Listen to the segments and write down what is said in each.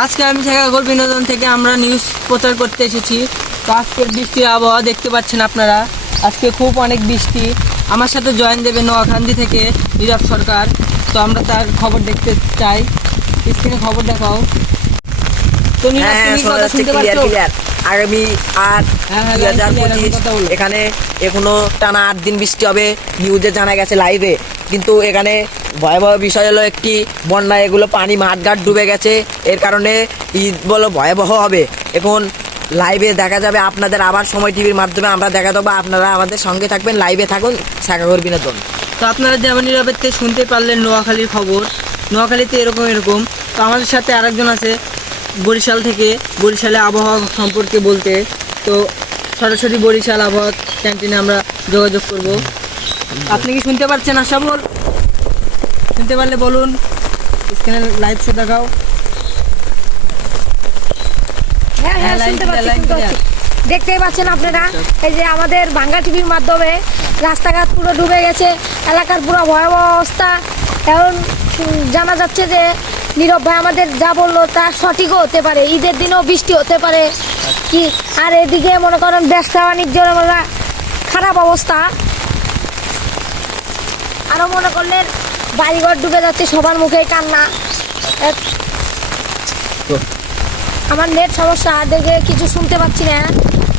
আজকে আমি শেখাগড় বিনোদন থেকে আমরা নিউজ প্রচার করতে এসেছি। তো আজকের বৃষ্টির আবহাওয়া দেখতে পাচ্ছেন আপনারা। আজকে খুব অনেক বৃষ্টি। আমার সাথে জয়েন দেবে নোয়াখালী থেকে নীরব সরকার। তো আমরা তার খবর দেখতে চাই। স্ক্রিনে খবর দেখাও। তো নীরব, তুমি কথা শুনতে পাচ্ছ? আগামী 8/2025 এখানে এখনো টানা 8 দিন বৃষ্টি হবে, নিউজে জানা গেছে লাইভে। কিন্তু এখানে ভয়াবহ বিষয় হলো একটি বন্যা, এগুলো পানি মাঠঘাট ডুবে গেছে। এর কারণে ঈদ বলো ভয়াবহ হবে। এখন লাইভে দেখা যাবে আপনাদের, আবার সময় টিভির মাধ্যমে আমরা দেখা দেবো। আপনারা আমাদের সঙ্গে থাকবেন, লাইভে থাকুন। শেখাগড় বিনোদন। তো আপনারা যেমন নীরবের থেকে শুনতে পারলেন নোয়াখালীর খবর। নোয়াখালীতে এরকম। তো আমাদের সাথে আরেকজন আছে বরিশাল থেকে, বরিশালে আবহাওয়া সম্পর্কে বলতে। তো সরাসরি বরিশাল আবহাওয়া ক্যান্টিনে আমরা যোগাযোগ করব। আপনি কি শুনতে পাচ্ছেন আশাবল? শুনতে পারলে বলুন, স্ক্রিনে লাইভ শো দেখাও। হ্যাঁ, শুনতে পাচ্ছি। দেখতেই পাচ্ছেন আপনারা, এই যে আমাদের বাংলা টিভির মাধ্যমে রাস্তাঘাট পুরো ডুবে গেছে, এলাকার পুরো ভয়াবহ অবস্থা। এখন জানা যাচ্ছে যে নীরব ভাই আমাদের যা বললো তা সঠিকও হতে পারে, ঈদের দিনও বৃষ্টি হতে পারে কি। আর এদিকে মনে করেন ব্যবসা বাণিজ্যের খারাপ অবস্থা। আরও মনে করলেন বাড়িঘর ডুবে যাচ্ছে, সবার মুখে কান্না। আমার নেট সমস্যা দেখে কিছু শুনতে পাচ্ছি না।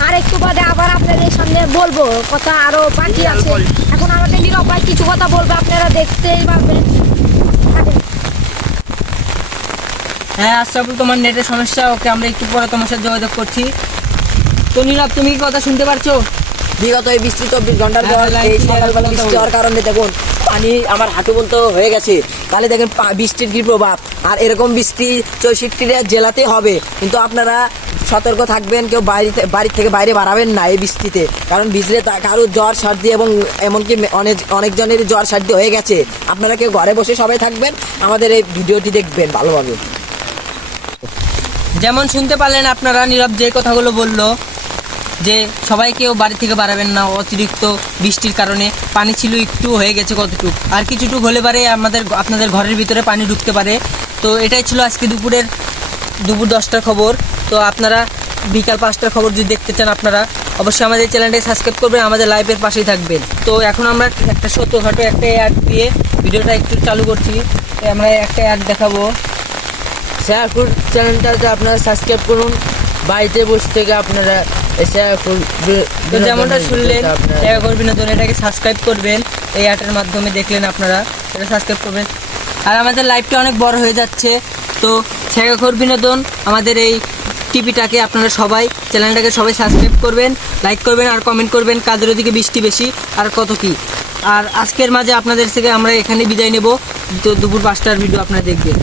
আর একটু বাদে আবার আপনাদের সামনে বলবো, কথা আরো বাকি আছে। এখন আমাদের নীরব ভাই কিছু কথা বলবে, আপনারা দেখতেই পাবেন। হ্যাঁ আশরাফুল, তোমার নেটের সমস্যা, ওকে আমরা একটু পরে তোমার সাথে যোগাযোগ করছি। তো নীরব, তুমি কি কথা শুনতে পারছো? বিগত এই বৃষ্টি 24 ঘন্টার পর এই সকালবেলা বৃষ্টি হওয়ার কারণে দেখুন পানি আমার হাঁটু বলতে হয়ে গেছে। তাহলে দেখেন বৃষ্টির কি প্রভাব। আর এরকম বৃষ্টি 64টা জেলাতে হবে। কিন্তু আপনারা সতর্ক থাকবেন, কেউ বাড়ি থেকে বাইরে বাড়াবেন না এই বৃষ্টিতে। কারণ ভিজলে কারো জ্বর সর্দি, এবং এমনকি অনেকজনের জ্বর সর্দি হয়ে গেছে। আপনারা কেউ ঘরে বসে সবাই থাকবেন, আমাদের এই ভিডিওটি দেখবেন ভালোভাবে। যেমন শুনতে পারলেন আপনারা, নীরব যে কথাগুলো বললো যে সবাই কেউ বাড়ি থেকে বাড়াবেন না, অতিরিক্ত বৃষ্টির কারণে পানি ছিল একটু হয়ে গেছে কতটুক, আর কিছুটুক হলে পারে আপনাদের ঘরের ভিতরে পানি ঢুকতে পারে। তো এটাই ছিল আজকে দুপুর 10টার খবর। তো আপনারা বিকাল 5টার খবর যদি দেখতে চান, আপনারা অবশ্যই আমাদের চ্যানেলটাকে সাবস্ক্রাইব করবেন, আমাদের লাইভের পাশেই থাকবেন। তো এখন আমরা একটা ছোটোখাটো একটা অ্যাড দিয়ে ভিডিওটা একটু চালু করছি। তো আমরা একটা অ্যাড দেখাবো। শেখাগড় চ্যানেলটাতে আপনারা সাবস্ক্রাইব করুন, বাড়িতে বসে থেকে আপনারা তো যেমনটা শুনলেন, শেখাগড় বিনোদন, এটাকে সাবস্ক্রাইব করবেন। এই অ্যাডের মাধ্যমে দেখলেন আপনারা, এটা সাবস্ক্রাইব করবেন। আর আমাদের লাইভটা অনেক বড় হয়ে যাচ্ছে। তো শেখাগড় বিনোদন আমাদের এই টিভিটাকে আপনারা সবাই, চ্যানেলটাকে সবাই সাবস্ক্রাইব করবেন, লাইক করবেন আর কমেন্ট করবেন। কাদের ওদিকে বৃষ্টি বেশি আর কত কি। আর আজকের মাঝে আপনাদের থেকে আমরা এখানে বিদায় নেব। তো দুপুর 5টার ভিডিও আপনারা দেখবেন।